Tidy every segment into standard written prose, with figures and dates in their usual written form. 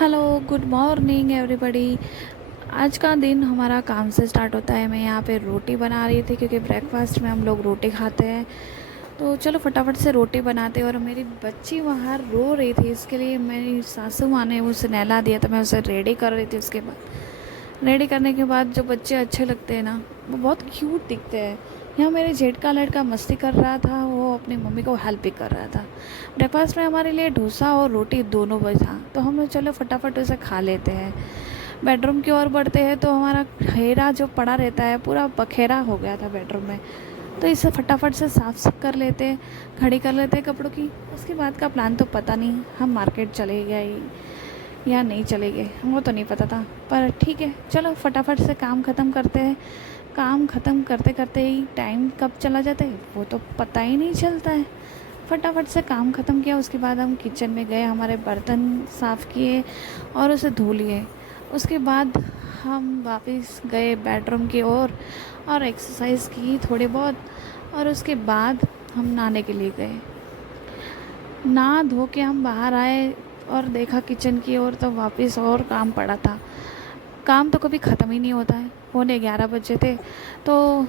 Hello, good morning everybody. आज का दिन हमारा काम से स्टार्ट होता है। मैं यहाँ पे रोटी बना रही थी क्योंकि ब्रेकफास्ट में हम लोग रोटी खाते हैं। तो चलो फटाफट से रोटी बनाते हैं। और मेरी बच्ची वहाँ रो रही थी, इसके लिए मेरी सासू माँ ने उसे नहला दिया, तो मैं उसे रेडी कर रही थी। उसके बाद रेडी करने के बाद जो बच्चे अच्छे लगते हैं ना, वो बहुत क्यूट दिखते हैं। यहाँ मेरे जेठ का लड़का मस्ती कर रहा था, वो अपनी मम्मी को हेल्प भी कर रहा था। ब्रेकफास्ट में हमारे लिए डोसा और रोटी दोनों बचा, तो हम चलो फटाफट उसे खा लेते हैं। बेडरूम की ओर बढ़ते हैं तो हमारा खेरा जो पड़ा रहता है पूरा बखेरा हो गया था बेडरूम में, तो इसे फटाफट से साफ कर लेते हैं, खड़ी कर लेते हैं कपड़ों की। उसके बाद का प्लान तो पता नहीं, हम मार्केट चले गए या नहीं चले गए वो तो नहीं पता था, पर ठीक है चलो फटाफट से काम ख़त्म करते हैं। काम ख़त्म करते करते ही टाइम कब चला जाता है वो तो पता ही नहीं चलता है। फटाफट से काम ख़त्म किया, उसके बाद हम किचन में गए, हमारे बर्तन साफ़ किए और उसे धो लिए। उसके बाद हम वापस गए बेडरूम की ओर और एक्सरसाइज की थोड़ी बहुत, और उसके बाद हम नहाने के लिए गए। नहा धो के हम बाहर आए और देखा किचन की ओर, तो वापस और काम पड़ा था। काम तो कभी ख़त्म ही नहीं होता है। पौने 11 बजे थे, तो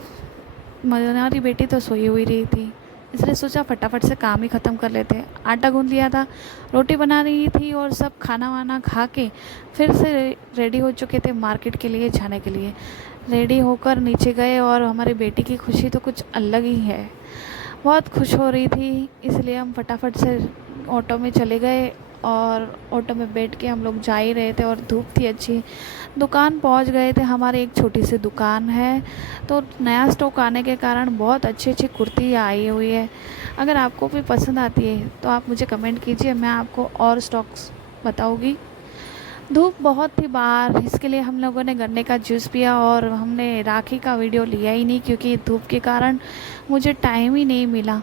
हमारी बेटी तो सोई हुई रही थी, इसलिए सोचा फटाफट से काम ही ख़त्म कर लेते हैं। आटा गूंद लिया था, रोटी बना रही थी और सब खाना वाना खा के फिर से रेडी हो चुके थे मार्केट के लिए जाने के लिए। रेडी होकर नीचे गए और हमारी बेटी की खुशी तो कुछ अलग ही है, बहुत खुश हो रही थी, इसलिए हम फटाफट से ऑटो में चले गए। और ऑटो में बैठ के हम लोग जा ही रहे थे और धूप थी अच्छी। दुकान पहुंच गए थे, हमारी एक छोटी सी दुकान है, तो नया स्टॉक आने के कारण बहुत अच्छी अच्छी कुर्ती आई हुई है। अगर आपको भी पसंद आती है तो आप मुझे कमेंट कीजिए, मैं आपको और स्टॉक्स बताऊंगी। धूप बहुत थी बाहर, इसके लिए हम लोगों ने गन्ने का जूस पिया और हमने राखी का वीडियो लिया ही नहीं क्योंकि धूप के कारण मुझे टाइम ही नहीं मिला।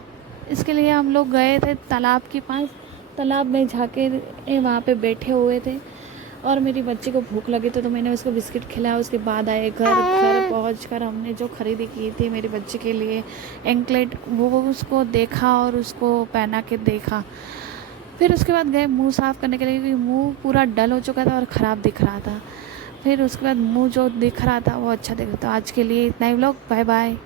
इसके लिए हम लोग गए थे तालाब के पास, तालाब में जाके वहाँ पे बैठे हुए थे और मेरी बच्ची को भूख लगी तो मैंने उसको बिस्किट खिलाया। उसके बाद आए घर पहुँच कर हमने जो खरीदी की थी मेरी बच्ची के लिए एंकलेट, वो उसको देखा और उसको पहना के देखा। फिर उसके बाद गए मुंह साफ़ करने के लिए क्योंकि मुंह पूरा डल हो चुका था और ख़राब दिख रहा था। फिर उसके बाद मुंह जो दिख रहा था वो अच्छा दिख रहा था। आज के लिए इतना ही व्लॉग, बाय बाय।